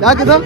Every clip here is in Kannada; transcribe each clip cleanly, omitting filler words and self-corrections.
ಯಾಕಿದು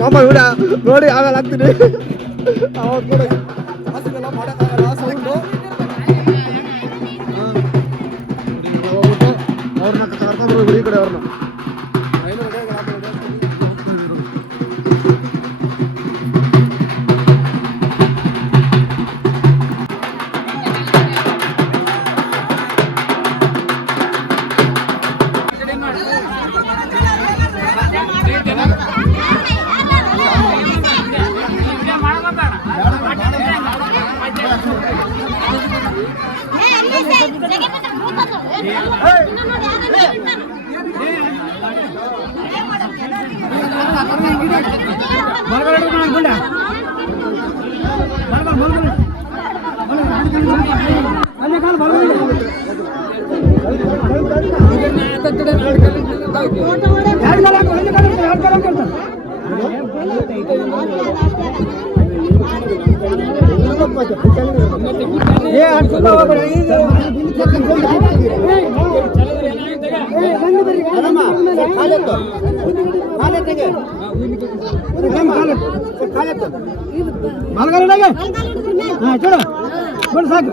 ಮಾಮ ವಿಡ ನೋಡಿ ಆಮೇಲೆ ಹಾಕ್ತೀನಿ ಮಾಡೋಕ್ಕಾಗಲ್ಲ ಸೌಂಡು ಹೋಗ್ಬಿಟ್ಟು ಅವ್ರನ್ನ ಕರ್ಕೊಂಡ್ರು ಈ ಕಡೆ ಅವ್ರನ್ನ ಸಾಕು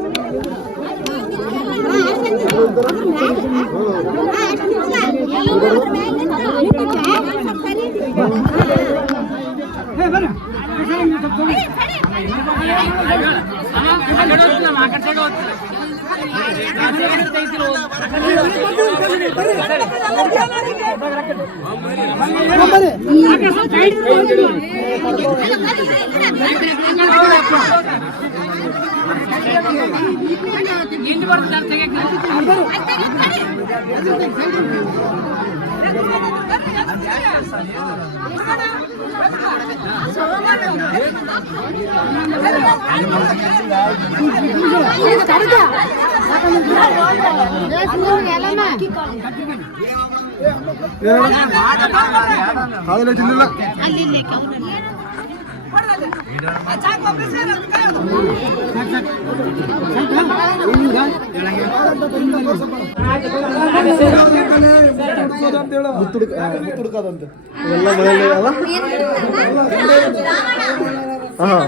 ಮುತ್ತುಡ್ಕಾದಂತೆ ಎಲ್ಲ ಮನೆಯಲ್ಲಿ ಅಲ್ಲ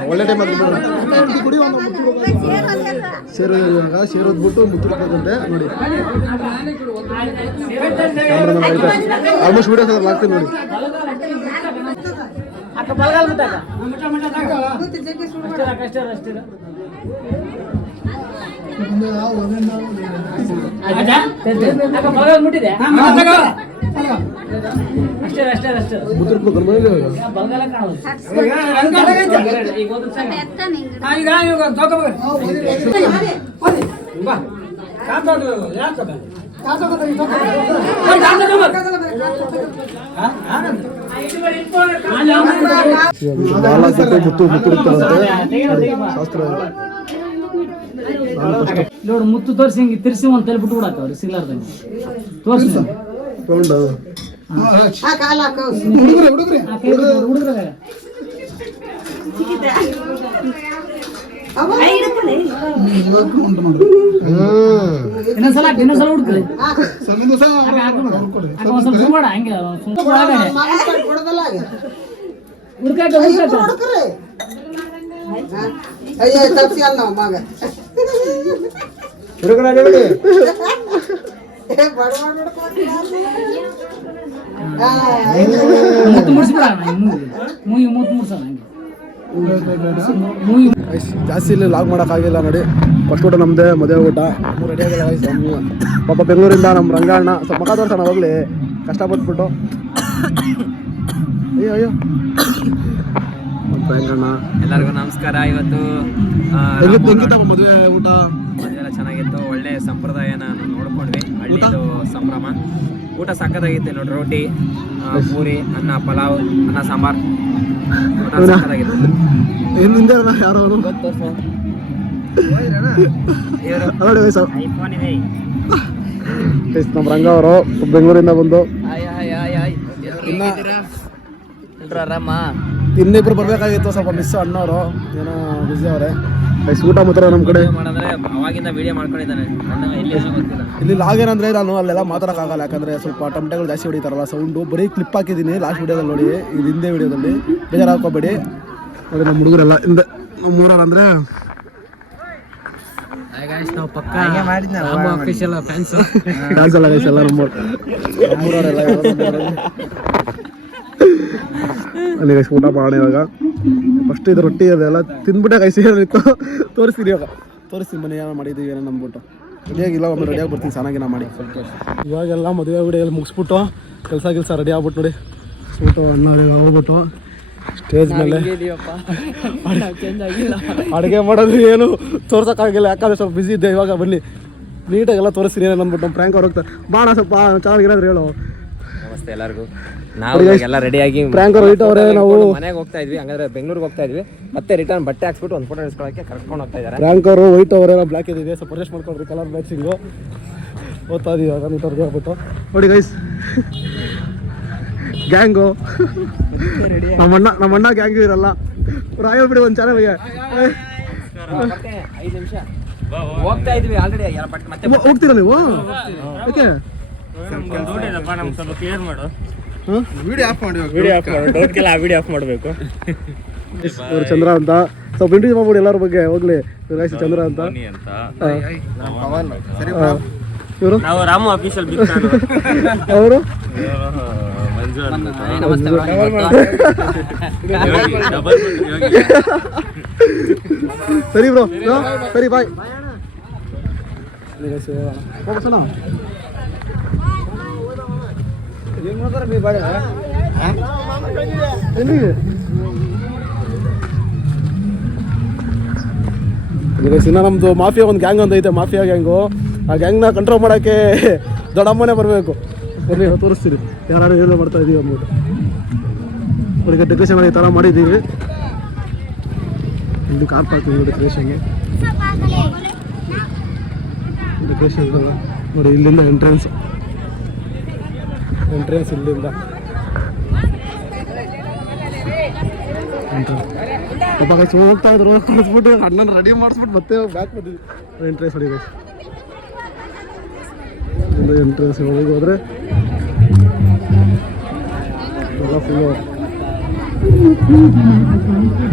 ಒಳ್ಳೆ ಟೈಮ್ ಕುಡಿ ಸೇರೋದ್ಬಿಟ್ಟು ಮುತ್ತುಡ್ಕಾದಂತೆ ನೋಡಿ ಆಲ್ಮೋಸ್ಟ್ ವಿಡಿಯೋಸ್ ಅದ್ರಲ್ಲಿ ಆಗ್ತದೆ ನೋಡಿ ನೋಡು ಮುತ್ತು ತೋರಿಸಿ ಹಿಂಗೆ ತಿರ್ಸಿ ಒಂದ್ ತಲೆ ಬಿಟ್ಟು ಬಿಡಾಕವ್ರಿ ಸಿಗ್ಲಾರ್ದಂಗೆ ತೋರಿಸಿ ಇನ್ನೊಂದ್ಸಲ ಹುಡುಕ್ರಿ ಒಂದ್ ಸ್ವಲ್ಪ ಸುಮಾಡ ಹಂಗೆ ಹುಡ್ಕಾಕ ಮೂತ್ ಮುಡ್ಸ್ಬಿಡ ಮೂವಿ ಮುಡ್ಸೋಣ ಹಂಗೆ ಜಾಸ್ತಿ ಇಲ್ಲಿ ಲಾಗ್ ಮಾಡೋಕ್ಕಾಗಿಲ್ಲ ನೋಡಿ. ಫಸ್ಟ್ ಊಟ ನಮ್ಮದೇ ಮದುವೆ ಊಟ ರೆಡಿ ಆಗಿಲ್ಲ. ಪಾಪ ಬೆಂಗಳೂರಿಂದ ನಮ್ಮ ರಂಗಣ್ಣ ಸ್ವಲ್ಪ ಮಗ ತೋರ್ಸೋಣ ಹೋಗ್ಲಿ ಕಷ್ಟಪಟ್ಬಿಟ್ಟು. ಅಯ್ಯೋ ರಂಗಣ್ಣ ಎಲ್ಲರಿಗೂ ನಮಸ್ಕಾರ. ಇವತ್ತು ಮದುವೆ ಊಟ ಎಲ್ಲ ಚೆನ್ನಾಗಿತ್ತು. ಒಳ್ಳೆ ಸಂಪ್ರದಾಯನ ನೋಡ್ಕೊಂಡ್ವಿ. ಹಳ್ಳಿದು ಸಂಭ್ರಮ. ಊಟ ಸಕ್ಕತ್ತಾಗಿತ್ತು ನೋಡಿ. ರೋಟಿ, ಪೂರಿ, ಅನ್ನ, ಪಲಾವ್, ಅನ್ನ ಸಾಂಬಾರ್ ಸಕ್ಕತ್ತಾಗಿತ್ತು. ಹಿಂದೆ ಯಾರು ನಮ್ಮ ರಂಗ ಅವರು ಬೆಂಗಳೂರಿಂದ ಬಂದು ಇನ್ನಿಬ್ರು ಬರ್ಬೇಕಾಗಿತ್ತು. ಸ್ವಲ್ಪ ಮಿಸ್ ಅಣ್ಣವರು ಏನೋ ಬಿಸಿ ಅವರೇ. ಊಟ ಮಾತ್ರ ನಮ್ಮ ಕಡೆ ಅವಾಗಿಂದ ವಿಡಿಯೋ ಮಾಡ್ಕೊಂಡಿದ್ದಾನೆ. ಇಲ್ಲಿ ಲಾಗ್ ಏನಂದ್ರೆ ನಾನು ಅಲ್ಲೆಲ್ಲ ಮಾತಾಡೋಕ್ಕಾಗಲ್ಲ, ಯಾಕಂದ್ರೆ ಸ್ವಲ್ಪ ಟಮಟೆಗಳು ಜಾಸ್ತಿ ಹೊಡಿತಾರಲ್ಲ ಸೌಂಡು. ಬರೀ ಕ್ಲಿಪ್ ಹಾಕಿದ್ದೀನಿ ಲಾಸ್ಟ್ ವಿಡಿಯೋದಲ್ಲಿ ನೋಡಿ. ಇದು ಹಿಂದೆ ವಿಡಿಯೋದಲ್ಲಿ ಬೇಜಾರು ಹಾಕೋಬೇಡಿ ನೋಡಿ. ನಮ್ಮ ಹುಡುಗರೆಲ್ಲ ಹಿಂದೆ ನಮ್ಮ ಊರಲ್ಲಿ ಅಂದ್ರೆ ನಾವು ಪಕ್ಕ ಅಫಿಷಿಯಲ್ ಫ್ಯಾನ್ಸ್ ಡ್ಯಾನ್ಸ್ ಎಲ್ಲ ಗೈಸ್ ಎಲ್ಲ ನಮ್ಮೂರವರೆಲ್ಲ ಅಲ್ಲಿ ಗೈಸ್ ಊಟ ಮಾಡಿ. ಇವಾಗ ಫಸ್ಟ್ ಇದು ರೊಟ್ಟಿ ಅದೆಲ್ಲ ತಿಂದ್ಬಿಟ್ಟೆ ಗೈಸ್ ಏನಿತ್ತು ತೋರಿಸ್ತೀನಿ. ಇವಾಗ ತೋರಿಸ್ತೀನಿ ಮನೆ ಏನೋ ಮಾಡಿದ್ದೀವಿ ಏನೋ ಅಂದ್ಬಿಟ್ಟು. ರೆಡಿಯಾಗಿಲ್ಲ, ಒಮ್ಮೆ ರೆಡಿಯಾಗಿ ಬರ್ತೀನಿ ಚೆನ್ನಾಗಿನ ಮಾಡಿ. ಇವಾಗೆಲ್ಲ ಮದುವೆ ವಿಡಿಯೋ ಮುಗಿಸ್ಬಿಟ್ಟು ಕೆಲಸ ರೆಡಿ ಆಗ್ಬಿಟ್ಟು ನೋಡಿ. ಊಟ ಅಣ್ಣ ಹೋಗ್ಬಿಟ್ಟು ಸ್ಟೇಜ್ ಮೇಲೆ ಅಡುಗೆ ಮಾಡೋದು ಏನು ತೋರ್ಸೋಕ್ಕಾಗಿಲ್ಲ, ಯಾಕಂದ್ರೆ ಸ್ವಲ್ಪ ಬಿಸಿ ಇದ್ದೆ. ಇವಾಗ ಬನ್ನಿ ನೀಟಾಗೆಲ್ಲ ತೋರಿಸ್ತೀನಿ ಏನೇನು ಅಂದ್ಬಿಟ್ಟು. ನಮ್ಮ ಪ್ರ್ಯಾಂಕ್ ಅವ್ರು ಹೋಗ್ತಾರೆ ಬಾಣ ಸ್ವಲ್ಪ ಚೆನ್ನಾಗಿರೋದು ಹೇಳು. ನಮಸ್ತೆ ಎಲ್ಲರಿಗೂ. ನಾವು ಎಲ್ಲ ರೆಡಿಯಾಗಿ ಪ್ರ್ಯಾಂಕ್ ಅವ್ರು ಅವರೇ ನಾವು ಮನೆಗೆ ಹೋಗ್ತಾ ಇದ್ವಿ. ಹಂಗಾದ್ರೆ ಬೆಂಗಳೂರಿಗೆ ಹೋಗ್ತಾ ಇದ್ವಿ. ಮತ್ತೆ ರಿಟರ್ನ್ ಬಟ್ಟೆ ಹಾಕ್ಸ್ಬಿಟ್ಟು ಒಂದು ಫೋಟೋ ಇಸ್ಕೊಳ್ಳೋಕ್ಕೆ ಕರ್ಕೊಂಡು ಹೋಗ್ತಾ ಇದ್ದಾರೆ. ಪ್ರ್ಯಾಂಕ್ ಅವರು ವೈಟ್ ಅವರೇ ನಾವು ಬ್ಲ್ಯಾಕ್ ಇದ್ದೀವಿ. ಸ್ವಲ್ಪ ಅಡ್ಜಸ್ಟ್ ಮಾಡ್ಕೊಂಡ್ರಿ ಕಲರ್ ಮ್ಯಾಚಿಂಗು. ಓದ್ತಾ ಇದೀವಿ ಇವಾಗ ನೀಟಾಗಿ ಹೋಗ್ಬಿಟ್ಟು ನೋಡಿ ಗೈಸ್. ಗ್ಯಾಂಗು ನಮ್ಮಣ್ಣ ಗ್ಯಾಂಗು ಇರಲ್ಲ. ರಾಯ ಬಿಡಿ ಒಂದು ಚಾನಲ್ಗೆ 5 ನಿಮಿಷ ಹೋಗ್ತಾ ಇದ್ವಿ ಆಲ್ರೆಡಿ. ಹೋಗ್ತೀರಾ ನೀವು? ಓಕೆ ಇವ್ರು ಚಂದ್ರ ಅಂತ ಸ್ವಲ್ಪ ಇಂಟ್ರಡ್ಯೂಸ್ ಮಾಡ್ಬಿಡಿ ಎಲ್ಲರ ಬಗ್ಗೆ. ಹೋಗ್ಲಿ ಚಂದ್ರ ಅಂತ. ಇವರು ರಾಮು ಅಫಿಷಿಯಲ್ ಅವರು ಸರಿ ಬ್ರೋ, ಸರಿ ಬಾಯ್. ಹೋಗೋಣ ಇನ್ನು ನಮ್ಮದು ಮಾಫಿಯಾ ಒಂದು ಗ್ಯಾಂಗ್ ಅಂತ ಐತೆ, ಮಾಫಿಯಾ ಗ್ಯಾಂಗು. ಆ ಗ್ಯಾಂಗ್ನ ಕಂಟ್ರೋಲ್ ಮಾಡೋಕ್ಕೆ ದೊಡ್ಡಮ್ಮನೇ ಬರಬೇಕು. ಬನ್ನಿ ತೋರಿಸ್ತೀವಿ ಯಾರು ಏನೋ ಮಾಡ್ತಾ ಇದೀವಿ ಅಂದ್ಬಿಟ್ಟು. ಅವರಿಗೆ ಡೆಕೋರೇಷನ್ ಈ ಥರ ಮಾಡಿದ್ದೀವಿ. ಇಲ್ಲಿ ಕಾರ್ ಪಾರ್ಕಿಂಗ್ ಡೆಕೋರೇಷನ್ಗೆ ಡೆಕೋರೇಷನ್ ನೋಡಿ. ಇಲ್ಲಿಂದ ಎಂಟ್ರೆನ್ಸ್ ಇಲ್ಲಿಂದ ಪಾಪ ಗೈಸ್ ಹೋಗ್ತಾ ಇದ್ರು. ಕಳಿಸ್ಬಿಟ್ಟು ಅಣ್ಣನ ರೆಡಿ ಮಾಡಿಸ್ಬಿಟ್ಟು ಮತ್ತೆ ಬ್ಯಾಕ್ ಬಂದಿದ್ವಿ. ಎಂಟ್ರೆನ್ಸ್ ಹೊಡಿ ಗೈಸ್. ಎಂಟ್ರೆನ್ಸ್ ಒಳಗೆ ಹೋದ್ರೆ ಎಲ್ಲ ಫುಲ್ಲು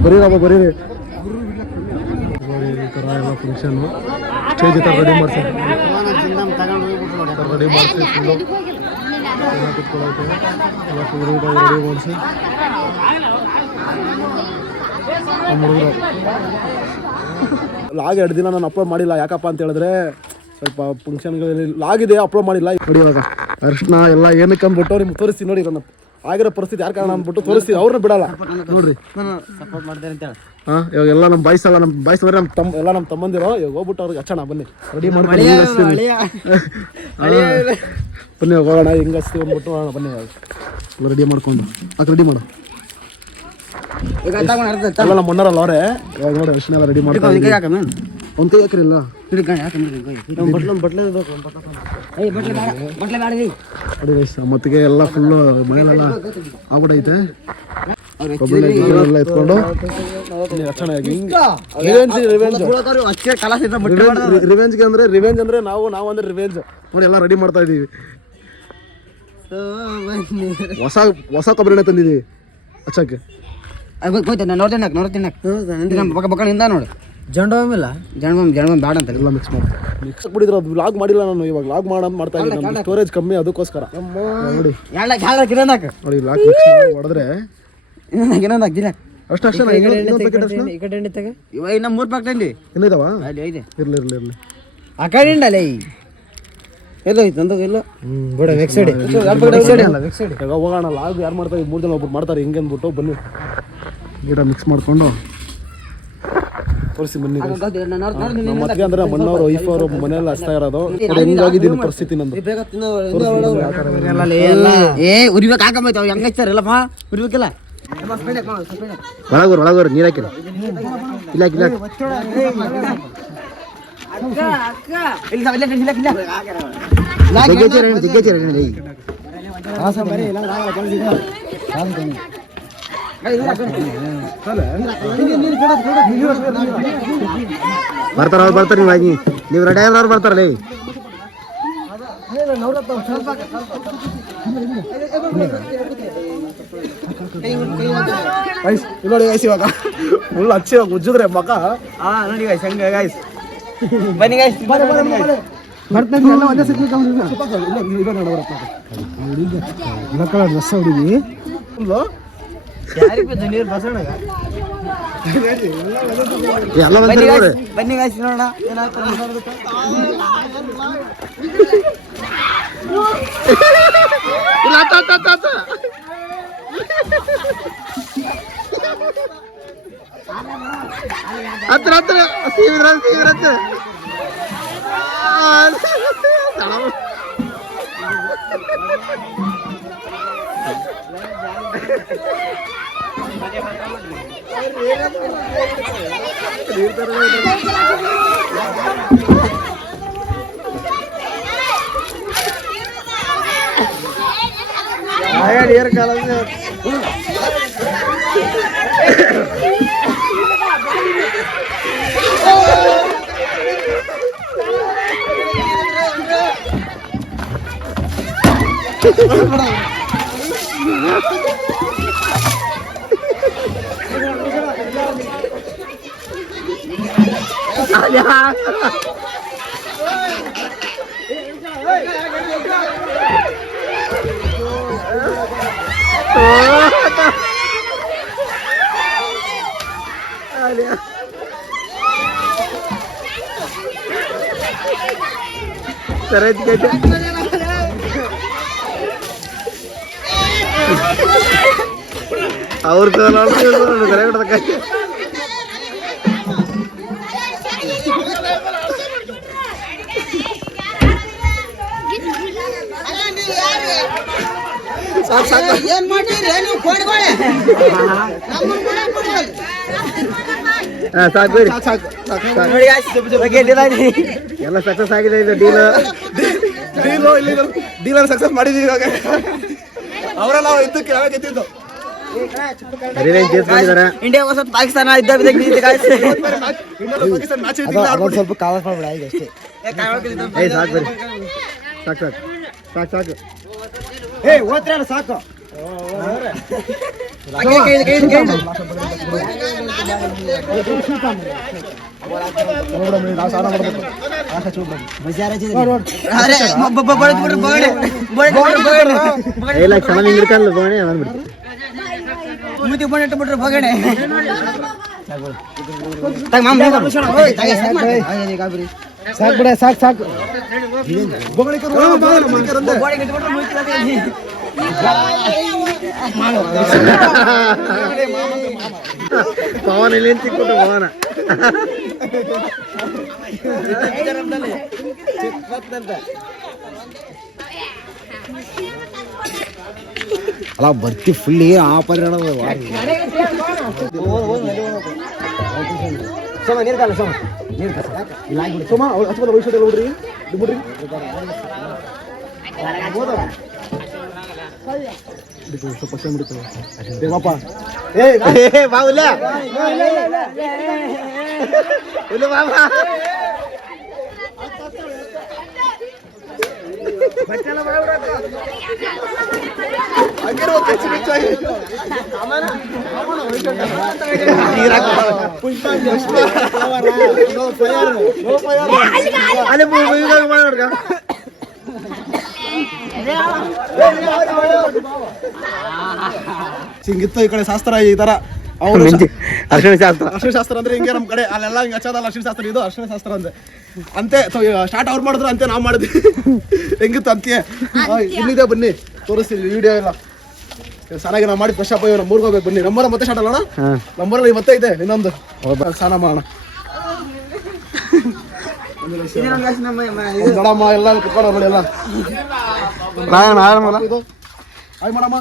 ಬರೀರಪ್ಪ ಬರೀರಿ. ಈ ಥರ ಎಲ್ಲ ಫಂಕ್ಷನ್ನು ಸ್ಟೇಜ್ ಈ ಥರ ರೆಡಿ ಮಾಡಿಸಿ ರೆಡಿ ಮಾಡಿಸಿ ಫುಲ್ಲು ಕುತ್ಕೊಳ್ಳೋಕೆ ಎಲ್ಲ ಫುಲ್ ರೂಟಾಗಿ ರೆಡಿ ಮಾಡಿಸಿ ನಮ್ಮ ಹುಡುಗರು. ಲಾಗ್ 2 ದಿನ ನಾನು ಅಪ್ಲೋಡ್ ಮಾಡಿಲ್ಲ. ಯಾಕಪ್ಪ ಅಂತ ಹೇಳಿದ್ರೆ ಸ್ವಲ್ಪ ಫಂಕ್ಷನ್ಗಳಲ್ಲಿ ಲಾಗಿದೆ, ಅಪ್ಲೋಡ್ ಮಾಡಿಲ್ಲ. ನೋಡಿ ಇವಾಗ ಅರ್ಶನ ಎಲ್ಲ ಏನಕ್ಕೆ ಅಂದ್ಬಿಟ್ಟು ನಿಮ್ಗೆ ತೋರಿಸ್ತೀನಿ ನೋಡಿ. ನನ್ನ ಆಗಿರೋ ಪರಿಸ್ಥಿತಿ ಯಾರು ಕಾರಣ ಅಂದ್ಬಿಟ್ಟು ತೋರಿಸ್ತೀನಿ. ಅವ್ರನ್ನ ಬಿಡಲ್ಲ ನೋಡ್ರಿ. ಸಪೋರ್ಟ್ ಮಾಡ್ತಾರೆ ಅಂತ. ಹಾಂ ಇವಾಗ ಎಲ್ಲ ನಮ್ಮ ಬಾಯ್ಸ್ ಎಲ್ಲ ನಮ್ಮ ಬಾಯ್ಸ್ ಅಂದ್ರೆ ಎಲ್ಲ ನಮ್ಮ ತಮ್ಮಂದಿರೋ. ಇವಾಗ ಹೋಗ್ಬಿಟ್ಟು ಅವ್ರಿಗೆ ಹಚ್ಚೋಣ ಬನ್ನಿ. ರೆಡಿ ಮಾಡ್ಕೊಂಡು ಬನ್ನಿ ಹೋಗೋಣ. ಹಿಂಗೆ ಹಚ್ತೀವಿ ಅಂದ್ಬಿಟ್ಟು ಬನ್ನಿ ಎಲ್ಲ ರೆಡಿ ಮಾಡ್ಕೊಂಡು ರೆಡಿ ಮಾಡು. ಎಲ್ಲ ನಮ್ಮ ಮಣ್ಣರಲ್ಲ ಅವರೇ. ಇವಾಗ ನೋಡಿ ಅರ್ಶನ ಎಲ್ಲ ರೆಡಿ ಮಾಡ್ತಾರೆ. ಅವ್ನ ಕೈ ಹಾಕಿರಲ್ಲ ಮತ್ತಿಗೆ ಎಲ್ಲ ಫುಲ್ಲು ಮನೆಯೆಲ್ಲ ಆಗ್ಬಿಟ್ಟೈತೆ. ಕೊಬ್ಬರಿ ಎಲ್ಲ ಎತ್ಕೊಂಡು ರಿವೆಂಜ್ಗೆ ಅಂದ್ರೆ ರಿವೆಂಜ್ ಅಂದ್ರೆ ನಾವು ಅಂದ್ರೆ ರಿವೆಂಜ್ ನೋಡಿ ಎಲ್ಲ ರೆಡಿ ಮಾಡ್ತಾ ಇದೀವಿ. ಹೊಸ ಕೊಬ್ಬರಿನೇ ತಂದಿದ್ದೀವಿ ಹಚ್ಚಕ್ಕೆ. ನೋಡ್ತೀನಿ ನೋಡು ಜಂಡು ಇಲ್ಲ ಜಂಡು ಬ್ಯಾಡ ಅಂತ ಎಲ್ಲ ಮಿಕ್ಸ್ ಬಿಡಿದ್ರು. ಅದು ವ್ಲಾಗ್ ಮಾಡಿಲ್ಲ ನಾನು, ಇವಾಗ ವ್ಲಾಗ್ ಮಾಡ್ತಾ ಇದ್ದೀನಿ. ನಮ್ಮ ಸ್ಟೋರೇಜ್ ಕಮ್ಮಿ ಅದಕ್ಕೋಸ್ಕರ ನೋಡಿ ನೋಡಿ ವ್ಲಾಗ್ ಮಿಕ್ಸ್ ಮಾಡಿ ಹೊಡೆದ್ರೆ ಅಷ್ಟೇ ಇನ್ನ 3 ಪ್ಯಾಕೆಟ್ ಇನ್ನಿದಾವ ಇದೆ ಇರ್ಲಿ ಇರ್ಲಿ ಇರ್ಲಿ ಆ ಕಡೆ ಉಂಡಲ್ಲ ಎಲ್ಲೋ ಇತ್ತು ಅಂತ ಎಲ್ಲೋ ಬೇಡ ವೆಕ್ಸೈಡ್ ಹೋಗೋಣ. ಲಾಗ್ ಯಾರು ಮಾಡ್ತಾರೆ? 3 ಜನ ಒಬ್ರು ಮಾಡ್ತಾರೆ ಹಿಂಗೆ ಅಂದ್ಬಿಟ್ಟು ಬನ್ನಿ ಗಿಡ ಮಿಕ್ಸ್ ಮಾಡ್ಕೊಂಡು ತೋರಿಸಿ ಬನ್ನಿ. ಮತ್ತೆ ಅಂದ್ರೆ ಮಣ್ಣವ್ರು ವೈಫ್ ಅವರು ಮನೆಯಲ್ಲಿ ಹಚ್ತಾ ಇರೋದು ಹೆಂಗಾಗಿದ್ದೀನಿ ಪರಿಸ್ಥಿತಿ ನಂದು. ಉರಿಬೇಕು ಹಾಕಂಬೈತಾವ ಹೆಂಗ ಹಚ್ಚಾರಲ್ಲಪ್ಪ ಉರಿಬೇಕಿಲ್ಲ ಒಳಗೋರು ನೀರು ಹಾಕಿಲ್ಲ ಇಲ್ಲ ಇಲ್ಲ ಬರ್ತಾರ ನೀವು ರೆಡಿ ಆದ್ರೆ ಅವ್ರು ಬರ್ತಾರಲ್ಲ. ನೋಡಿ ಗಾಯ್ಸ್ ಇವಾಗ ಫುಲ್ ಹಚ್ಚಿ ಉಜ್ಜಿದ್ರೆ ಮಗ ನೋಡಿ ಗಾಯ್ಸ್ ಹಂಗ ಗಾಯ್ಸ್ ಬನ್ನಿ ಗಾಯ್ಸ್ ರಸ ಹುಡುಗಿ ನೀರು ಬಸೋಣ ಎಲ್ಲ ಬನ್ನಿ ಗಾಯ್ಸ್ ನೋಡೋಣ ಹತ್ರ ಹತ್ರ ಸೀವಿದ್ರಂತ ಏರ್ ಕಾಲ ಅವ್ರದ್ದು ಏನ್ ಮಾಡಿರಿ ನೀವು ಕೊಡ್ಕೊಳ್ಳಿ ಎಲ್ಲ ಸಕ್ಸಸ್ ಆಗಿದೆ ಇದು ಡೀಲರ್ ಸಕ್ಸಸ್ ಮಾಡಿದೀವಿ ಇವಾಗ. ಅವರೆಲ್ಲ ಇದ್ದಕ್ಕೆ ಯಾವಾಗ ಗೆದ್ದಿದ್ದು ಇಂಡಿಯಾ ವರ್ಸಸ್ ಪಾಕಿಸ್ತಾನ ಸ್ವಲ್ಪ ಕಾವಲ್ ಮಾಡ್ಬಿಡ ಈಗ ಅಷ್ಟೇ. ಸಾಕು ಸಾಕು ಸಾಕು ಓದ್ರಲ್ಲ ಸಾಕು. ಮೂತಿ ಬಿಟ್ಬಿಟ್ರೆ ಬಗಡೆ ಸಾಕು ಬಿಡ ಸಾಕು ಸಾಕು ಪವನ್ ಇಲ್ಲಿ ಸಿಕ್ಬಿಟ್ಟು ಪವನ ಅಲ್ಲ ಬರ್ತಿ ಫುಲ್ ಆಫರ್ ಸೋಮ ನೀರು ಕಾಲ ಸೋಮ ನೀರು ಕಾಲ ಸೋಮ ಹಚ್ಕೊಂಡ ವಯಸ್ಸು ನೋಡ್ರಿ ಬಿಡ್ರಿ ಸ್ವಲ್ಪ ಸೇಮ್ ಬಿಡುತ್ತೆ ಪಾಪ ಏ ಬಾವುಲ ಇಲ್ಲ ಬಾಬಾ ಹಿಂಗಿತ್ತು ಈ ಕಡೆ ಶಾಸ್ತ್ರ ಈ ತರ ಅವ್ರು ಅರ್ಶಿಣ ಶಾಸ್ತ್ರ ಅಂದ್ರೆ ಹಿಂಗೆ ನಮ್ ಕಡೆ ಅಲ್ಲೆಲ್ಲ ಹಿಂಗೆ ಹಚ್ಚೋದಲ್ಲ ಅರ್ಶಿಣ ಶಾಸ್ತ್ರ ಇದು ಅರ್ಶಿಣ ಶಾಸ್ತ್ರ ಅಂತೆ ಸ್ಟಾರ್ಟ್ ಅವ್ರು ಮಾಡಿದ್ರು ಅಂತೆ ನಾವು ಮಾಡಿದ್ವಿ ಹೆಂಗಿತ್ತು ಅಂತೆ ಇಲ್ಲಿದೆ ಬನ್ನಿ ತೋರಿಸ್ತೀವಿ ವಿಡಿಯೋ ಎಲ್ಲ ಚೆನ್ನಾಗಿ ನಾವು ಮಾಡಿ ಫ್ರೆಶ್ ಅಪ್ ಇವ್ರು ಮೂರ್ಗೆ ಹೋಗ್ಬೇಕು ಬನ್ನಿ ನಂಬರ್ ಮತ್ತೆ ಸ್ಟಾರ್ಟ್ ಅಲ್ಲ ನಂಬರಲ್ಲಿ ಮತ್ತೆ ಇದೆ ಇನ್ನೊಂದು ಸ್ನಾನ ಮಾಡೋಣ ದೊಡ್ಡಮ್ಮ ಎಲ್ಲ ಕುತ್ಕೊಂಡು ನೋಡಿ ಎಲ್ಲ ಇದು ಹಾಯ್ ಮಾಡಮ್ಮ